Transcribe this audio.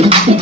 Gracias.